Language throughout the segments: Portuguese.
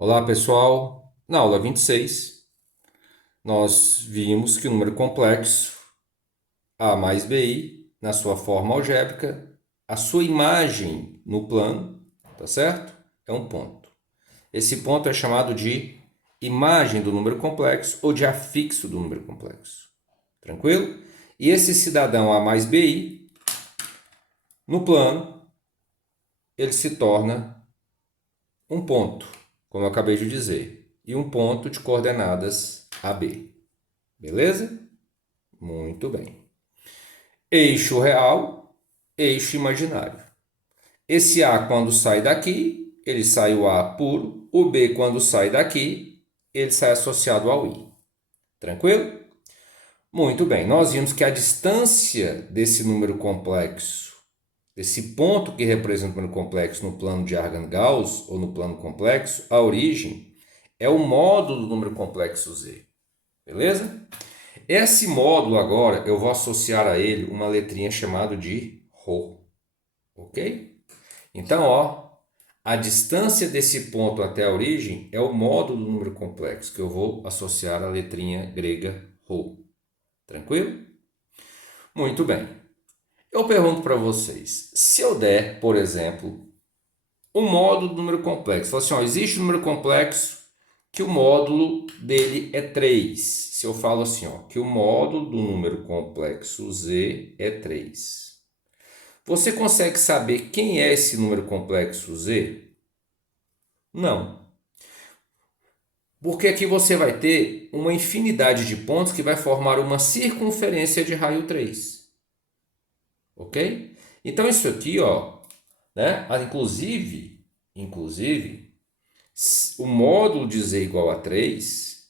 Olá, pessoal. Na aula 26, nós vimos que o número complexo A mais BI, na sua forma algébrica, a sua imagem no plano, tá certo? É um ponto. Esse ponto é chamado de imagem do número complexo ou de afixo do número complexo. Tranquilo? E esse cidadão A mais BI, no plano, ele se torna um ponto, como eu acabei de dizer, e um ponto de coordenadas AB. Beleza? Muito bem. Eixo real, eixo imaginário. Esse A, quando sai daqui, ele sai o A puro. O B, quando sai daqui, ele sai associado ao I. Tranquilo? Muito bem. Nós vimos que a distância desse número complexo, desse ponto que representa o número complexo no plano de Argand-Gauss, ou no plano complexo, a origem, é o módulo do número complexo Z. Beleza? Esse módulo agora eu vou associar a ele uma letrinha chamada de ρ, ok? Então, ó, a distância desse ponto até a origem é o módulo do número complexo que eu vou associar à letrinha grega ρ. Tranquilo? Muito bem. Eu pergunto para vocês, se eu der, por exemplo, o módulo do número complexo, falo assim, ó, existe um número complexo que o módulo dele é 3. Se eu falo assim, ó, que o módulo do número complexo Z é 3. Você consegue saber quem é esse número complexo Z? Não. Porque aqui você vai ter uma infinidade de pontos que vai formar uma circunferência de raio 3. Ok? Então isso aqui, ó, né? Inclusive, o módulo de z igual a 3,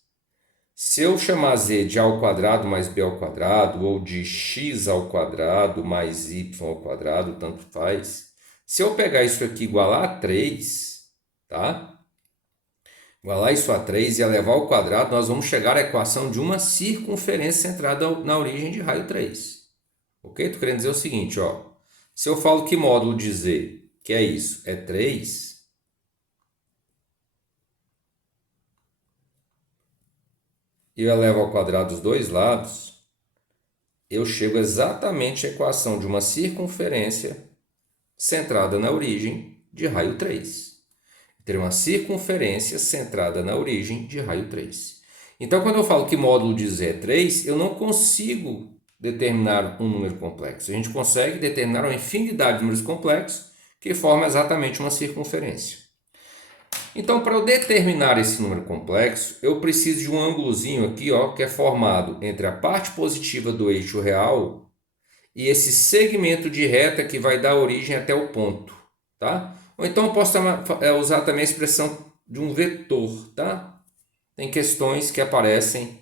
se eu chamar z de a ao quadrado mais b ao quadrado, ou de x ao quadrado mais y ao quadrado, tanto faz. Se eu pegar isso aqui igualar a 3, tá? Igualar isso a 3 e elevar ao quadrado, nós vamos chegar à equação de uma circunferência centrada na origem de raio 3. Ok? Estou querendo dizer o seguinte, ó. Se eu falo que módulo de z, que é isso, é 3, e eu elevo ao quadrado os dois lados, eu chego exatamente à equação de uma circunferência centrada na origem de raio 3. Ter uma circunferência centrada na origem de raio 3. Então, quando eu falo que módulo de z é 3, eu não consigo determinar um número complexo. A gente consegue determinar uma infinidade de números complexos que formam exatamente uma circunferência. Então, para eu determinar esse número complexo, eu preciso de um ângulozinho aqui, ó, que é formado entre a parte positiva do eixo real e esse segmento de reta que vai dar origem até o ponto, tá? Ou então eu posso usar também a expressão de um vetor, tá? Tem questões que aparecem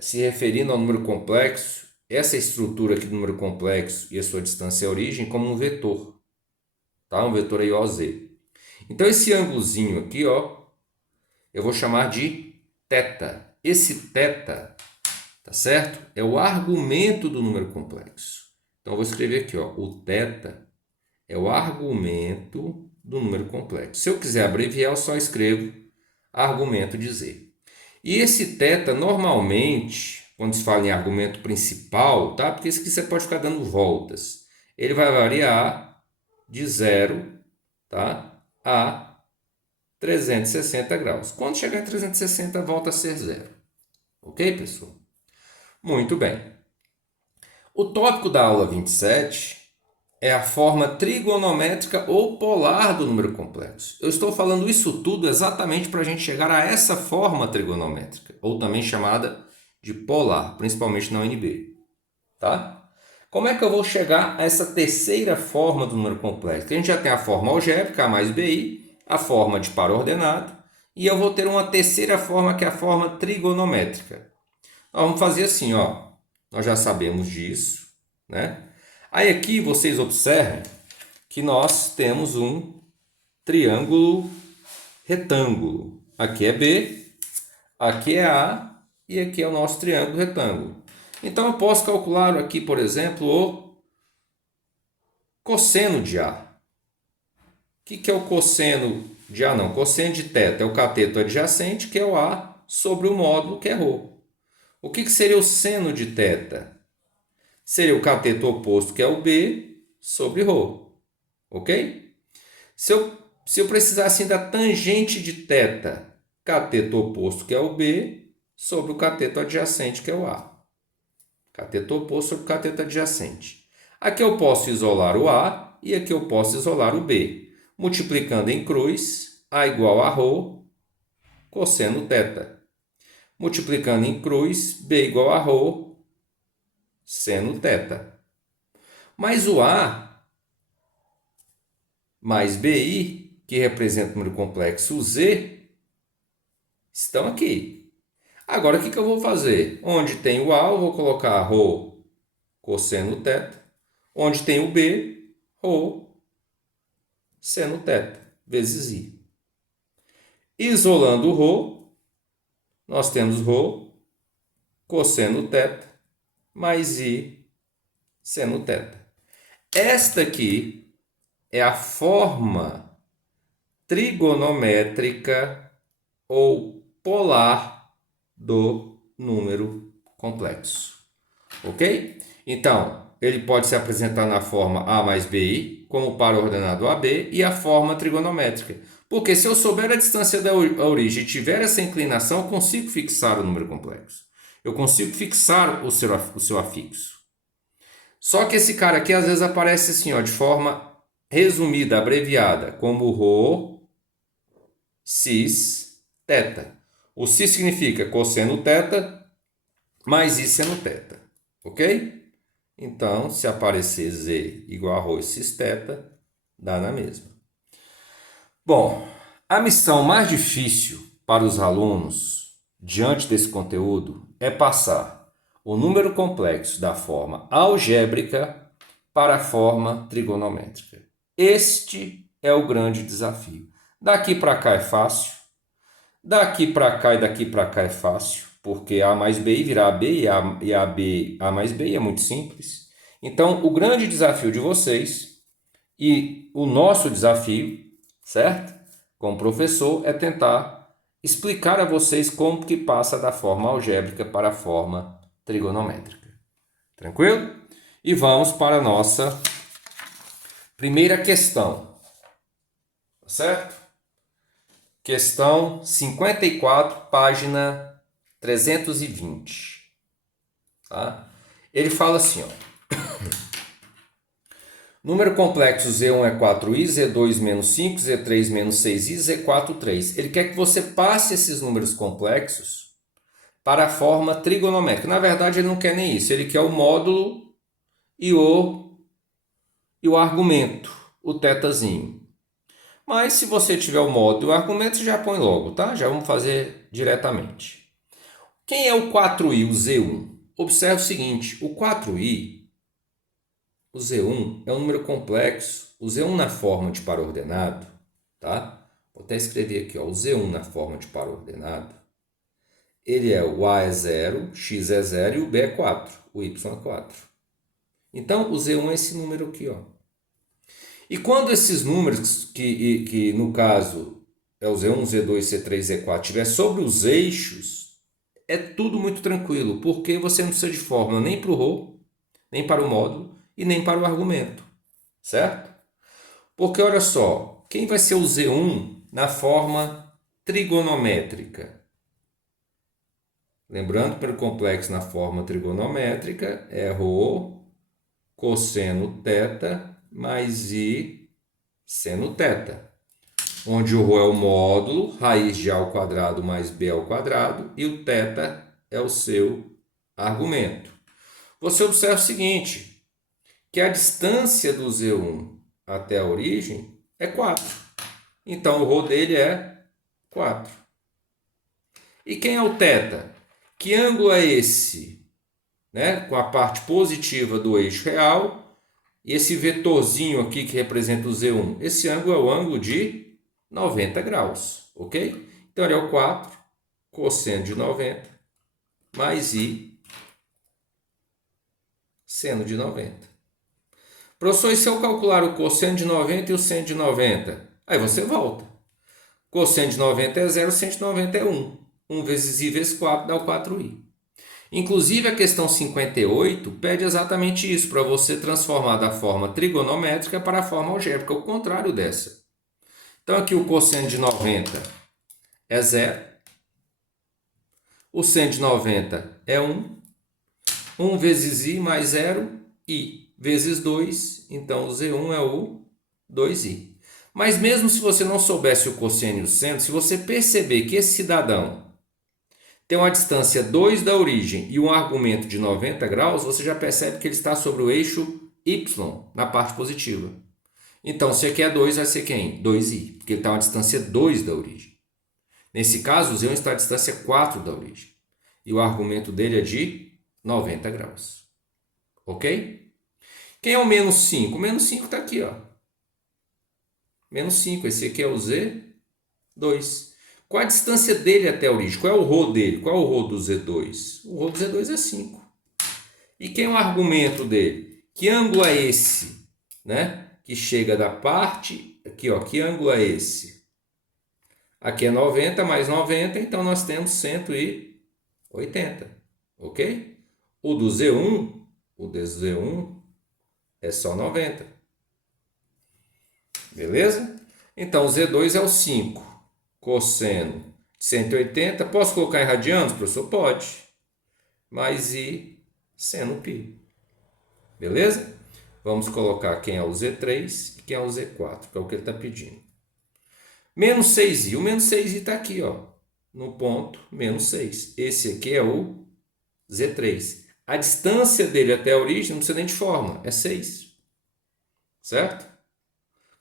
se referindo ao número complexo, essa estrutura aqui do número complexo e a sua distância à origem como um vetor, tá? Um vetor aí OZ. Então esse ângulozinho aqui, ó, eu vou chamar de θ. Esse θ, tá certo? É o argumento do número complexo. Então eu vou escrever aqui, ó, o θ é o argumento do número complexo. Se eu quiser abreviar, eu só escrevo argumento de z. E esse θ, normalmente, quando se fala em argumento principal, tá? Porque isso aqui você pode ficar dando voltas. Ele vai variar de 0, tá? A 360 graus. Quando chegar a 360, volta a ser zero. Ok, pessoal? Muito bem. O tópico da aula 27 é a forma trigonométrica ou polar do número complexo. Eu estou falando isso tudo exatamente para a gente chegar a essa forma trigonométrica, ou também chamada de polar, principalmente na UNB. Tá? Como é que eu vou chegar a essa terceira forma do número complexo? A gente já tem a forma algébrica, A mais BI, a forma de par ordenado, e eu vou ter uma terceira forma que é a forma trigonométrica. Nós vamos fazer assim, ó. Nós já sabemos disso, né? Aí aqui vocês observem que nós temos um triângulo retângulo. Aqui é B, aqui é A e aqui é o nosso triângulo retângulo. Então eu posso calcular aqui, por exemplo, o cosseno de A. O que é o cosseno de A não, cosseno de θ é o cateto adjacente, que é o A, sobre o módulo, que é ρ. O que seria o seno de θ? Seria o cateto oposto, que é o B, sobre ρ. Ok? Se eu precisar assim da tangente de θ, cateto oposto, que é o B, sobre o cateto adjacente, que é o A. Cateto oposto sobre o cateto adjacente. Aqui eu posso isolar o A e aqui eu posso isolar o B. Multiplicando em cruz, A igual a ρ, cosseno θ. Multiplicando em cruz, B igual a ρ, seno θ. Mas o A mais BI, que representa o número complexo Z, estão aqui. Agora, o que eu vou fazer? Onde tem o A, eu vou colocar ρ cosseno θ. Onde tem o B, ρ seno θ, vezes I. Isolando o ρ, nós temos ρ cosseno θ mais I seno θ. Esta aqui é a forma trigonométrica ou polar do número complexo. Ok? Então, ele pode se apresentar na forma A mais BI, como par ordenado AB, e a forma trigonométrica. Porque se eu souber a distância da origem e tiver essa inclinação, eu consigo fixar o número complexo. Eu consigo fixar o seu afixo. Só que esse cara aqui às vezes aparece assim, ó, de forma resumida, abreviada, como ρ, cis, θ. O cis significa cosseno θ mais I seno θ. Ok? Então, se aparecer z igual a ρ cis θ, dá na mesma. Bom, a missão mais difícil para os alunos, diante desse conteúdo, é passar o número complexo da forma algébrica para a forma trigonométrica. Este é o grande desafio. Daqui para cá é fácil, daqui para cá e daqui para cá é fácil, porque A mais B virar AB e A mais B é muito simples. Então, o grande desafio de vocês e o nosso desafio, certo? Como professor, é tentar explicar a vocês como que passa da forma algébrica para a forma trigonométrica. Tranquilo? E vamos para a nossa primeira questão. Certo? Questão 54, página 320. Tá? Ele fala assim, ó. Número complexo Z1 é 4i, Z2 menos 5, Z3 menos 6i, Z4 3. Ele quer que você passe esses números complexos para a forma trigonométrica. Na verdade, ele não quer nem isso. Ele quer o módulo e o argumento, o θzinho. Mas se você tiver o módulo e o argumento, você já põe logo, tá? Já vamos fazer diretamente. Quem é o 4i, o Z1? Observe o seguinte, o 4i, o Z1 é um número complexo. O Z1 na forma de par ordenado, tá? Vou até escrever aqui, ó, o Z1 na forma de par ordenado. Ele é o A é 0, X é 0 e o B é 4, o Y é 4. Então, o Z1 é esse número aqui, ó. E quando esses números, que no caso é o Z1, Z2, C3, Z4, estiver sobre os eixos, é tudo muito tranquilo, porque você não precisa de fórmula nem para o ρ, nem para o módulo e nem para o argumento, certo? Porque olha só, quem vai ser o Z1 na forma trigonométrica? Lembrando que o complexo na forma trigonométrica é ρ cosseno θ mais I seno θ, onde o ρ é o módulo, raiz de A ao quadrado mais B ao quadrado, e o θ é o seu argumento. Você observa o seguinte, que a distância do Z1 até a origem é 4. Então, o ρ dele é 4. E quem é o θ? Que ângulo é esse? Né? Com a parte positiva do eixo real e esse vetorzinho aqui que representa o Z1. Esse ângulo é o ângulo de 90 graus, ok? Então, ele é o 4 cosseno de 90 mais I seno de 90. Professor, e se eu calcular o cosseno de 90 e o seno de 90? Aí você volta. Cosseno de 90 é 0, 190 é 1. 1 vezes i vezes 4 dá o 4i. Inclusive, a questão 58 pede exatamente isso, para você transformar da forma trigonométrica para a forma algébrica, o contrário dessa. Então, aqui o cosseno de 90 é 0. O seno de 90 é 1. 1 vezes i mais 0, i vezes 2. Então, o Z1 é o 2i. Mas mesmo se você não soubesse o cosseno e o seno, se você perceber que esse cidadão tem uma distância 2 da origem e um argumento de 90 graus, você já percebe que ele está sobre o eixo y, na parte positiva. Então, se aqui é 2, vai ser quem? 2i, porque ele está a uma distância 2 da origem. Nesse caso, o Z1 está a distância 4 da origem. E o argumento dele é de 90 graus. Ok? Quem é o menos 5? O menos 5 está aqui, ó. Menos 5, esse aqui é o Z2. Qual a distância dele até a origem? Qual é o ρ dele? Qual é o ρ do Z2? O ρ do Z2 é 5. E quem é o argumento dele? Que ângulo é esse, né? Que chega da parte... Aqui, ó. Que ângulo é esse? Aqui é 90 mais 90, então nós temos 180. Ok? O do Z1, o do Z1 é só 90. Beleza? Então, o Z2 é o 5. Cosseno de 180. Posso colocar em radianos, professor? Pode. Mais i seno π. Beleza? Vamos colocar quem é o Z3 e quem é o Z4, que é o que ele está pedindo. Menos 6i. O menos 6i está aqui, ó, no ponto menos 6. Esse aqui é o Z3. A distância dele até a origem não precisa nem de fórmula, é 6. Certo?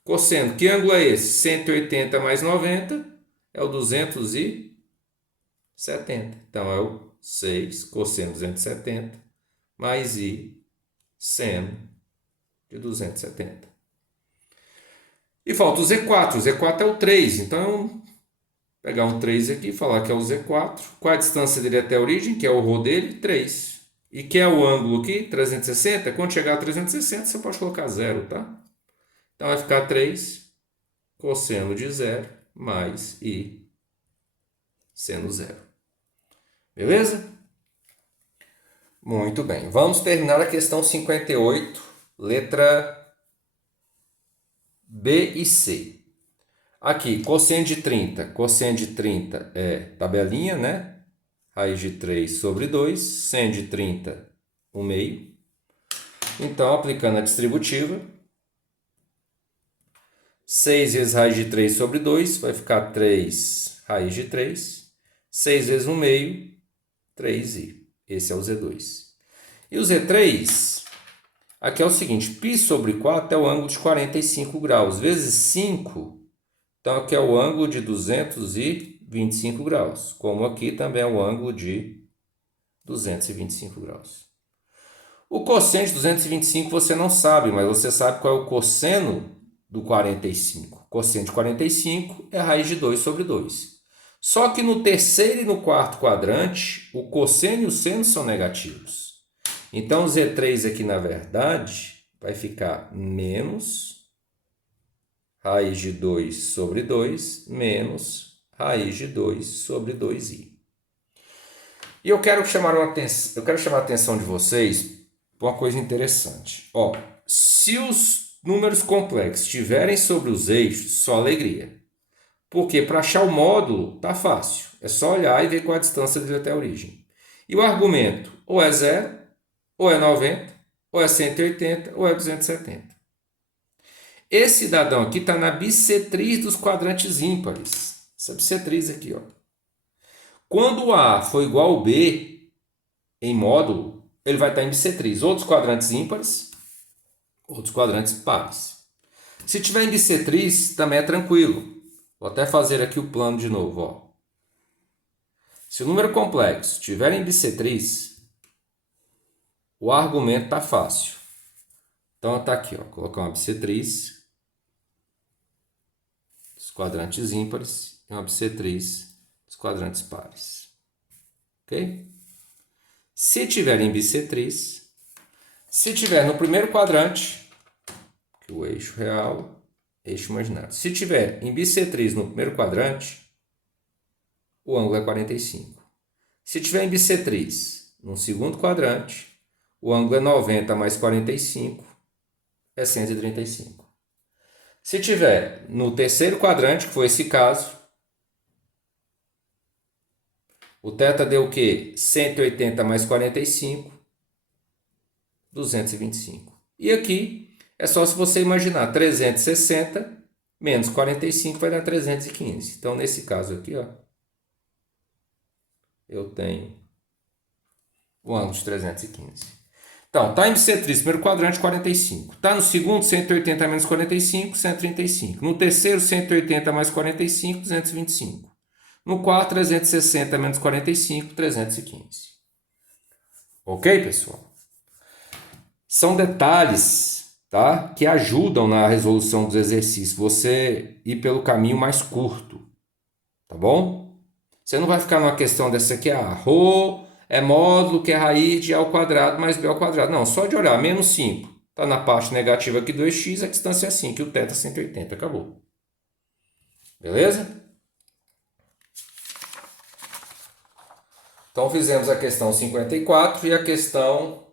Cosseno, que ângulo é esse? 180 mais 90 é o 270. Então, é o 6 cosseno de 270 mais i seno de 270. E falta o Z4. O Z4 é o 3. Então, vou pegar um 3 aqui e falar que é o Z4. Qual a distância dele até a origem? Que é o ρ dele? 3. E que é o ângulo aqui? 360. Quando chegar a 360, você pode colocar 0, tá? Então, vai ficar 3 cosseno de 0 mais i seno 0. Beleza? Muito bem. Vamos terminar a questão 58, letra B e C. Aqui, cosseno de 30. Cosseno de 30 é tabelinha, né? Raiz de 3 sobre 2. Seno de 30, 1 meio. Então, aplicando a distributiva, 6 vezes raiz de 3 sobre 2 vai ficar 3 raiz de 3. 6 vezes 1 meio, 3i. Esse é o Z2. E o Z3, aqui é o seguinte, π sobre 4 é o ângulo de 45 graus, vezes 5, então aqui é o ângulo de 225 graus, como aqui também é o ângulo de 225 graus. O cosseno de 225 você não sabe, mas você sabe qual é o cosseno do 45. Cosseno de 45 é a raiz de 2 sobre 2. Só que no terceiro e no quarto quadrante, o cosseno e o seno são negativos. Então, o Z3 aqui, na verdade, vai ficar menos raiz de 2 sobre 2 menos raiz de 2 sobre 2i. E eu quero chamar a atenção de vocês para uma coisa interessante. Ó, se os números complexos estiverem sobre os eixos, só alegria. Porque para achar o módulo tá fácil. É só olhar e ver qual a distância dele até a origem. E o argumento ou é 0, ou é 90, ou é 180, ou é 270. Esse cidadão aqui está na bissetriz dos quadrantes ímpares. Essa bissetriz aqui, ó. Quando o A for igual ao B em módulo, ele vai estar em bissetriz. Outros quadrantes ímpares, outros quadrantes pares. Se tiver em bissetriz, também é tranquilo. Vou até fazer aqui o plano de novo, ó. Se o número complexo estiver em bissetriz, o argumento está fácil. Então, está aqui, ó. Colocar uma bissetriz dos quadrantes ímpares e uma bissetriz dos quadrantes pares. Ok? Se tiver em bissetriz, se tiver no primeiro quadrante, que é o eixo real, eixo imaginário. Se tiver em bissetriz no primeiro quadrante, o ângulo é 45. Se tiver em bissetriz no segundo quadrante, o ângulo é 90 mais 45, é 135. Se tiver no terceiro quadrante, que foi esse caso, o θ deu o quê? 180 mais 45, 225. E aqui é só se você imaginar 360 menos 45 vai dar 315. Então, nesse caso aqui, ó, eu tenho o ângulo de 315. Então, está em bissetriz, primeiro quadrante, 45. Está no segundo, 180 menos 45, 135. No terceiro, 180 mais 45, 225. No quarto, 360 menos 45, 315. Ok, pessoal? São detalhes, tá, que ajudam na resolução dos exercícios. Você ir pelo caminho mais curto, tá bom? Você não vai ficar numa questão dessa aqui, ρ é módulo que é raiz de A ao quadrado mais B ao quadrado. Não, só de olhar, menos 5. Está na parte negativa aqui do x, a distância é 5, e o θ é 180. Acabou. Beleza? Então, fizemos a questão 54 e a questão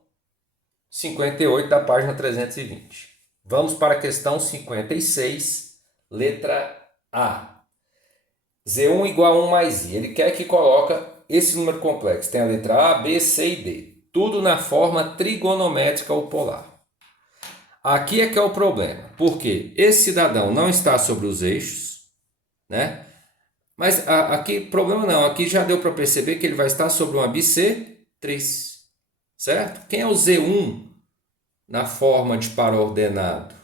58 da página 320. Vamos para a questão 56, letra A. Z1 igual a 1 mais I. Ele quer que coloque esse número complexo. Tem a letra A, B, C e D. Tudo na forma trigonométrica ou polar. Aqui é que é o problema. Porque esse cidadão não está sobre os eixos, né? Mas aqui, problema não. Aqui já deu para perceber que ele vai estar sobre uma bissetriz. Certo? Quem é o Z1 na forma de par ordenado?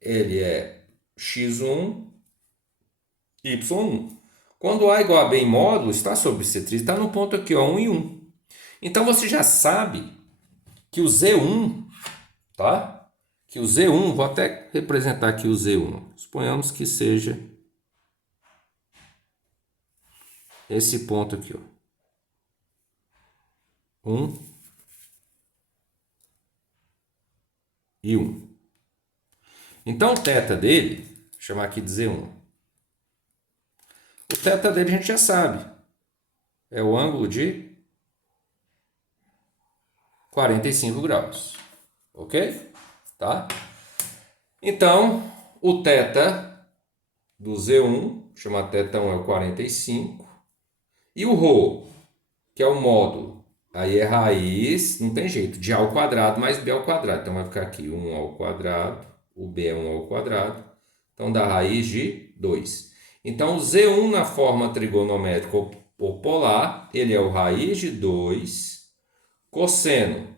Ele é x1, y1. Quando A igual a B em módulo, está sobre bissetriz, está no ponto aqui, ó, 1 e 1. Então, você já sabe que o Z1, tá? Que o Z1, vou até representar aqui o Z1. Suponhamos que seja esse ponto aqui, ó. 1 e 1. Então, o θ dele, vou chamar aqui de Z1. O θ dele a gente já sabe. É o ângulo de 45 graus. Ok? Tá? Então, o θ do Z1, chama θ1 é o 45. E o ρ, que é o módulo, aí é raiz, não tem jeito, de A ao quadrado mais B ao quadrado. Então, vai ficar aqui 1 ao quadrado, o B é 1 ao quadrado. Então, dá raiz de 2. Então, o Z1 na forma trigonométrica ou polar, ele é o raiz de 2 cosseno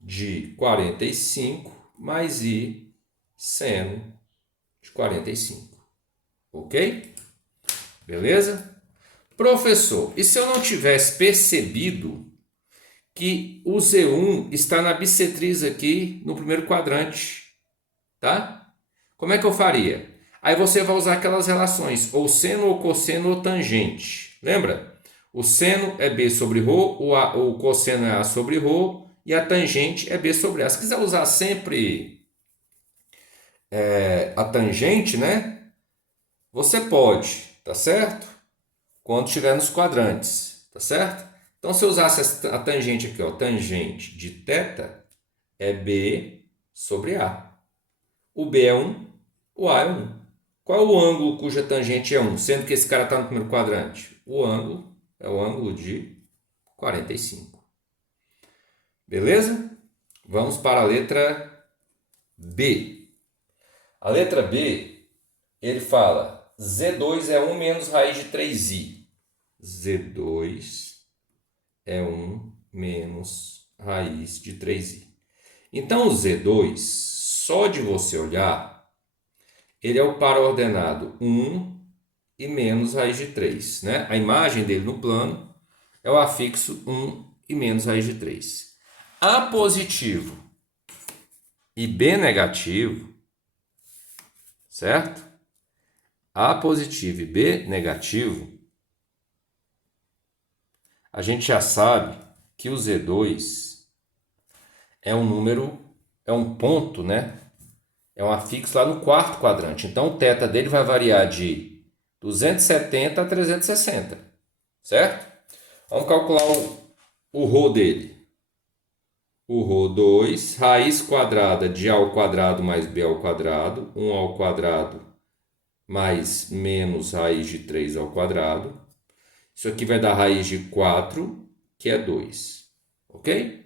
de 45 mais I seno de 45. Ok? Beleza? Professor, e se eu não tivesse percebido que o Z1 está na bissetriz aqui no primeiro quadrante, tá? Como é que eu faria? Aí você vai usar aquelas relações, ou seno, ou cosseno, ou tangente. Lembra? O seno é B sobre ρ, o cosseno é A sobre ρ, e a tangente é B sobre A. Se quiser usar sempre a tangente, né? Você pode, tá certo? Quando estiver nos quadrantes, tá certo? Então, se eu usasse a tangente aqui, ó, tangente de θ é B sobre A. O B é 1, o A é 1. Qual é o ângulo cuja tangente é 1, sendo que esse cara está no primeiro quadrante? O ângulo é o ângulo de 45. Beleza? Vamos para a letra B. A letra B, ele fala Z2 é 1 menos raiz de 3i. Z2 é 1 menos raiz de 3i. Então, o Z2, só de você olhar, ele é o par ordenado 1 e menos raiz de 3. Né? A imagem dele no plano é o afixo 1 e menos raiz de 3. A positivo e B negativo, certo? A positivo e B negativo, a gente já sabe que o Z2 é um número, é um ponto, né? É um afixo lá no quarto quadrante. Então, o θ dele vai variar de 270 a 360, certo? Vamos calcular o ρ dele. O ρ 2, raiz quadrada de a ao quadrado mais b ao quadrado, 1 ao quadrado mais menos raiz de 3 ao quadrado. Isso aqui vai dar raiz de 4, que é 2. Ok?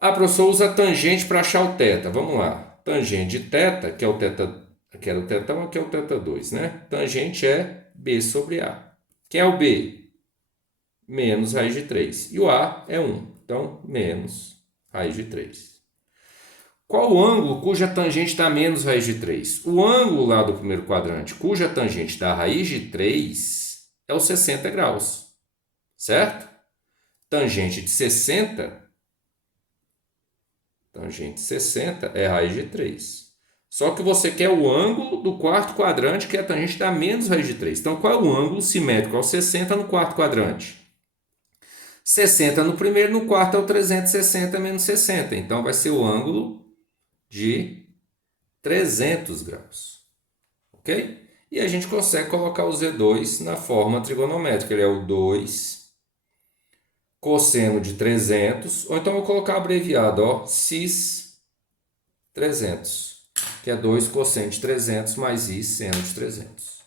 A professora usa tangente para achar o θ. Vamos lá. Tangente de θ, que é o θ, aqui era o θ1, aqui é o θ2, né? Tangente é b sobre a. Quem é o b? Menos raiz de 3. E o a é 1. Então, menos raiz de 3. Qual o ângulo cuja tangente dá menos raiz de 3? O ângulo lá do primeiro quadrante, cuja tangente dá raiz de 3, é o 60 graus. Certo? Tangente de 60 é raiz de 3. Só que você quer o ângulo do quarto quadrante, que é a tangente dá menos raiz de 3. Então, qual é o ângulo simétrico ao 60 no quarto quadrante? 60 no primeiro, no quarto é o 360 menos 60. Então, vai ser o ângulo de 300 graus. Ok? E a gente consegue colocar o Z2 na forma trigonométrica. Ele é o 2 cosseno de 300, ou então eu vou colocar abreviado, ó, cis 300, que é 2 cosseno de 300 mais i seno de 300.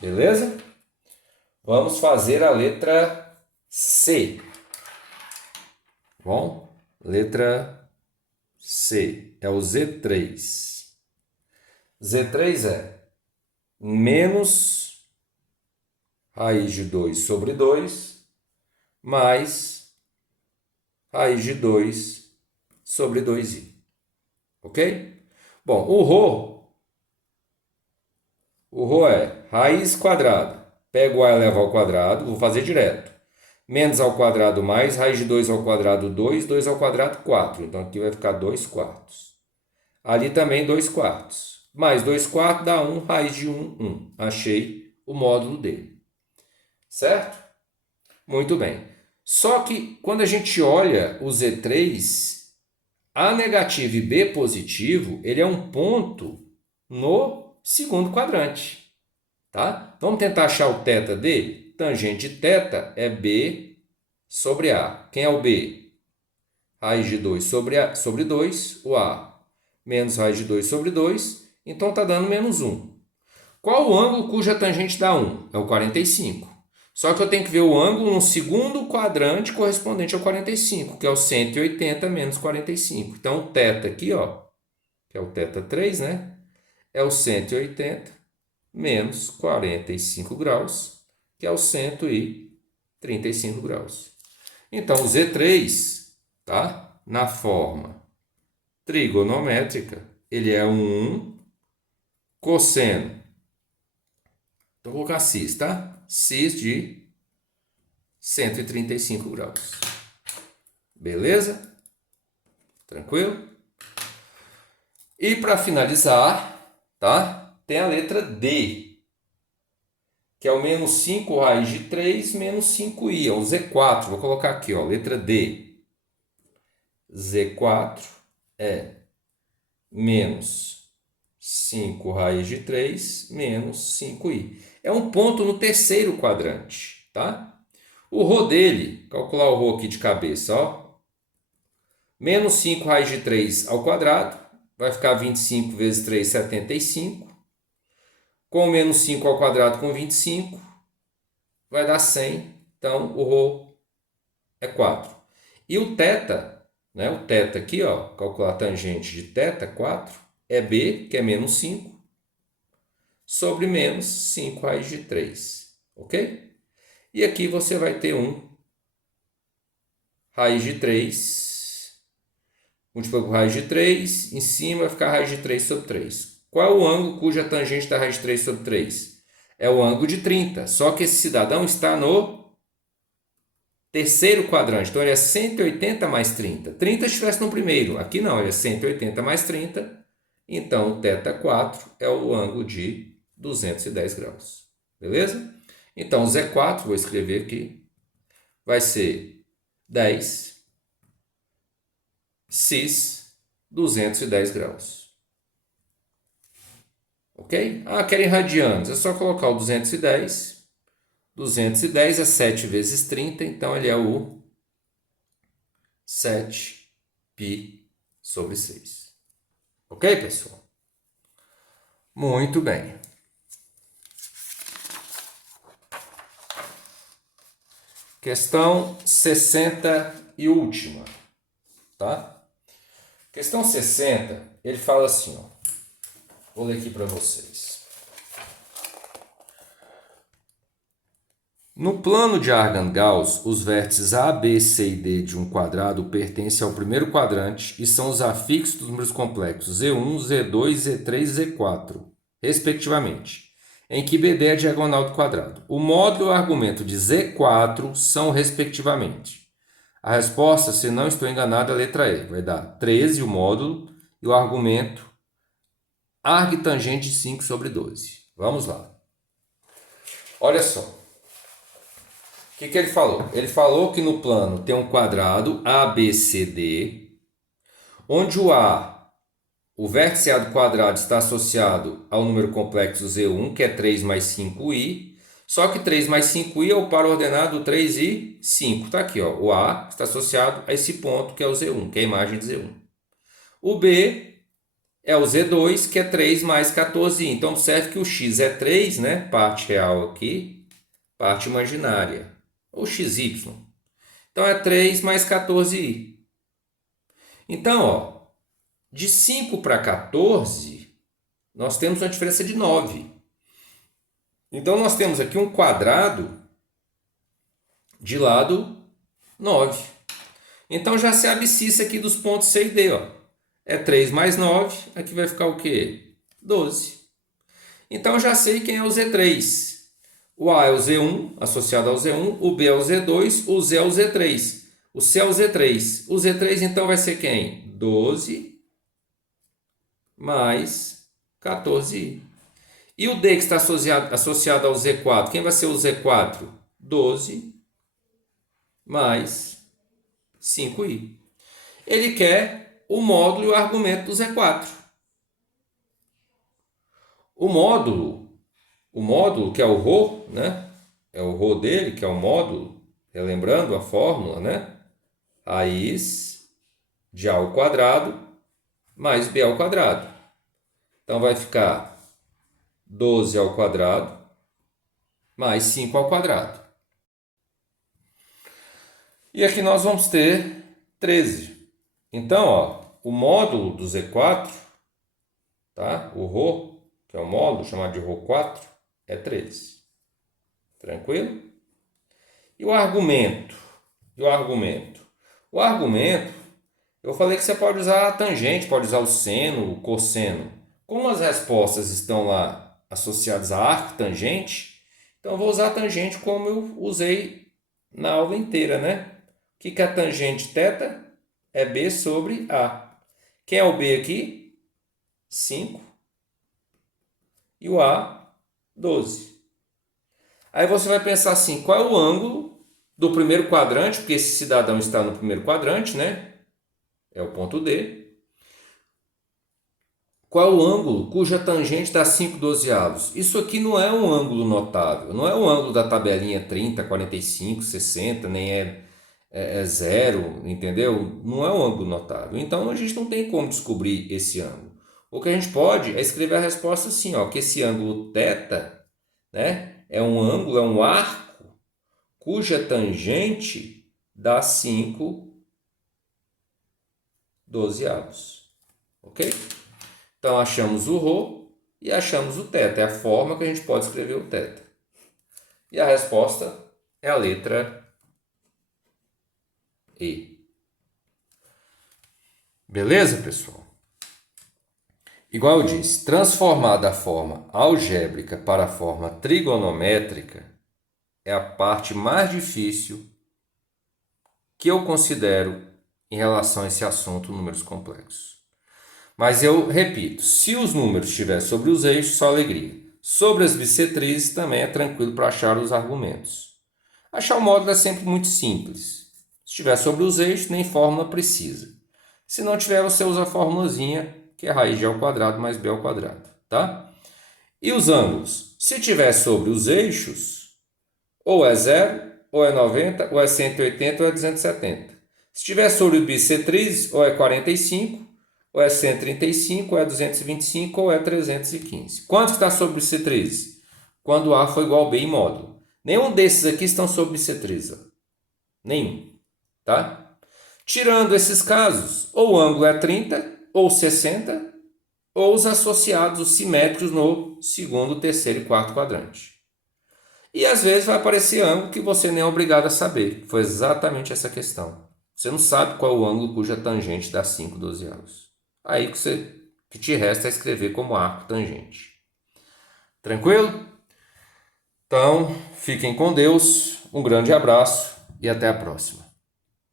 Beleza? Vamos fazer a letra C. Bom, letra C é o Z3. Z3 é menos raiz de 2 sobre 2 mais raiz de 2 sobre 2i. Ok? Bom, o ρ é raiz quadrada. Pego o a elevado ao quadrado, vou fazer direto. Menos ao quadrado mais raiz de 2 ao quadrado 2, 2 ao quadrado 4. Então aqui vai ficar 2 quartos. Ali também 2 quartos. Mais 2 quartos dá 1, raiz de 1, 1. Achei o módulo dele. Certo? Muito bem. Só que quando a gente olha o Z3, A negativo e B positivo, ele é um ponto no segundo quadrante. Tá? Vamos tentar achar o θ dele? Tangente de θ é B sobre A. Quem é o B? Raiz de 2 sobre 2, o A. Menos raiz de 2 sobre 2, então está dando menos 1. Qual o ângulo cuja tangente dá 1? É o 45. Só que eu tenho que ver o ângulo no segundo quadrante correspondente ao 45, que é o 180 menos 45. Então, o θ aqui, ó, que é o θ3, né? É o 180 menos 45 graus, que é o 135 graus. Então, o Z3, tá? Na forma trigonométrica, ele é um cosseno. Então, vou colocar cis, tá? Cis de 135 graus. Beleza? Tranquilo? E para finalizar, tá? Tem a letra D, que é o menos 5 raiz de 3 menos 5i, é o Z4. Vou colocar aqui, ó, letra D. Z4 é menos 5 raiz de 3 menos 5i. É um ponto no terceiro quadrante, tá? O ρ dele, calcular o ρ aqui de cabeça, ó. Menos 5 raiz de 3 ao quadrado, vai ficar 25 vezes 3, 75. Com menos 5 ao quadrado com 25, vai dar 100. Então, o ρ é 4. E o θ, né? O θ aqui, ó, calcular a tangente de θ, 4, é b, que é menos 5, sobre menos 5 raiz de 3. Ok? E aqui você vai ter raiz de 3, múltiplo por raiz de 3, em cima vai ficar raiz de 3 sobre 3. Qual é o ângulo cuja tangente da raiz de 3 sobre 3? É o ângulo de 30, só que esse cidadão está no terceiro quadrante, então ele é 180 mais 30. 30 se estivesse no primeiro, aqui não, ele é 180 mais 30, então θ4 é o ângulo de 210 graus. Beleza? Então, Z4, vou escrever aqui, vai ser 10 cis 210 graus. Ok? Ah, querem radianos. É só colocar o 210. 210 é 7 vezes 30, então ele é o 7π/6. Ok, pessoal? Muito bem. Questão 60 e última, tá? Questão 60, ele fala assim, ó. Vou ler aqui para vocês. No plano de Argand-Gauss, os vértices A, B, C e D de um quadrado pertencem ao primeiro quadrante e são os afixos dos números complexos Z1, Z2, Z3 e Z4, respectivamente, em que BD é diagonal do quadrado. O módulo e o argumento de Z4 são respectivamente. A resposta, se não estou enganado, é a letra E. Vai dar 13 o módulo e o argumento argtangente de 5/12. Vamos lá. Olha só. O que ele falou? Ele falou que no plano tem um quadrado ABCD, onde o vértice A do quadrado está associado ao número complexo Z1, que é 3 mais 5i, só que 3 mais 5i é o par ordenado 3 e 5. Está aqui, ó. O A está associado a esse ponto, que é o Z1, que é a imagem de Z1. O B é o Z2, que é 3 mais 14i. Então, observe que o X é 3, né? Parte real aqui, parte imaginária. Ou XY. Então, é 3 mais 14i. Então, ó, de 5 para 14, nós temos uma diferença de 9. Então, nós temos aqui um quadrado de lado 9. Então, já se abscissa aqui dos pontos C e D. Ó. É 3 mais 9. Aqui vai ficar o quê? 12. Então, já sei quem é o Z3. O A é o Z1, associado ao Z1. O B é o Z2. O Z é o Z3. O C é o Z3. O Z3, então, vai ser quem? 12 mais 14i. E o D que está associado ao Z4, quem vai ser o Z4? 12 mais 5i. Ele quer o módulo e o argumento do Z4. O módulo que é o ρ, né? É o ρ dele, que é o módulo, relembrando a fórmula, né? Raiz de A ao quadrado mais B ao quadrado. Então vai ficar 12 ao quadrado mais 5 ao quadrado. E aqui nós vamos ter 13. Então, ó, o módulo do Z4, tá? O ρ, que é o módulo chamado de ρ4, é 13. Tranquilo? E o argumento? O argumento, eu falei que você pode usar a tangente, pode usar o seno, o cosseno. Como as respostas estão lá associadas a arctangente, então eu vou usar a tangente como eu usei na aula inteira, né? O que é a tangente θ? É B sobre A. Quem é o B aqui? 5. E o A, 12. Aí você vai pensar assim, qual é o ângulo do primeiro quadrante? Porque esse cidadão está no primeiro quadrante, né? É o ponto D. Qual é o ângulo cuja tangente dá 5/12? Isso aqui não é um ângulo notável. Não é o ângulo da tabelinha 30, 45, 60, nem é zero, entendeu? Não é um ângulo notável. Então a gente não tem como descobrir esse ângulo. O que a gente pode é escrever a resposta assim, ó, que esse ângulo θ, né, é um ângulo, é um arco cuja tangente dá 5/12. Ok? Então achamos o ρ e achamos o θ. É a forma que a gente pode escrever o θ. E a resposta é a letra E. Beleza, pessoal? Igual eu disse, transformar da forma algébrica para a forma trigonométrica é a parte mais difícil que eu considero em relação a esse assunto, números complexos. Mas eu repito, se os números estiverem sobre os eixos, só alegria. Sobre as bissetrizes também é tranquilo para achar os argumentos. Achar o módulo é sempre muito simples. Se estiver sobre os eixos, nem fórmula precisa. Se não tiver, você usa a formulazinha, que é raiz de A ao quadrado mais B ao quadrado, tá? E os ângulos? Se tiver sobre os eixos, ou é 0, ou é 90, ou é 180, ou é 270. Se estiver sobre o bissetriz, ou é 45, ou é 135, ou é 225, ou é 315. Quanto está sobre o bissetriz? Quando A for igual a B em módulo. Nenhum desses aqui estão sobre bissetriz. Nenhum. Tá? Tirando esses casos, ou o ângulo é 30, ou 60, ou os associados, os simétricos no segundo, terceiro e quarto quadrante. E às vezes vai aparecer ângulo que você nem é obrigado a saber. Foi exatamente essa questão. Você não sabe qual é o ângulo cuja tangente dá 5 12avos. Aí que te resta é escrever como arco tangente. Tranquilo? Então, fiquem com Deus, um grande abraço e até a próxima.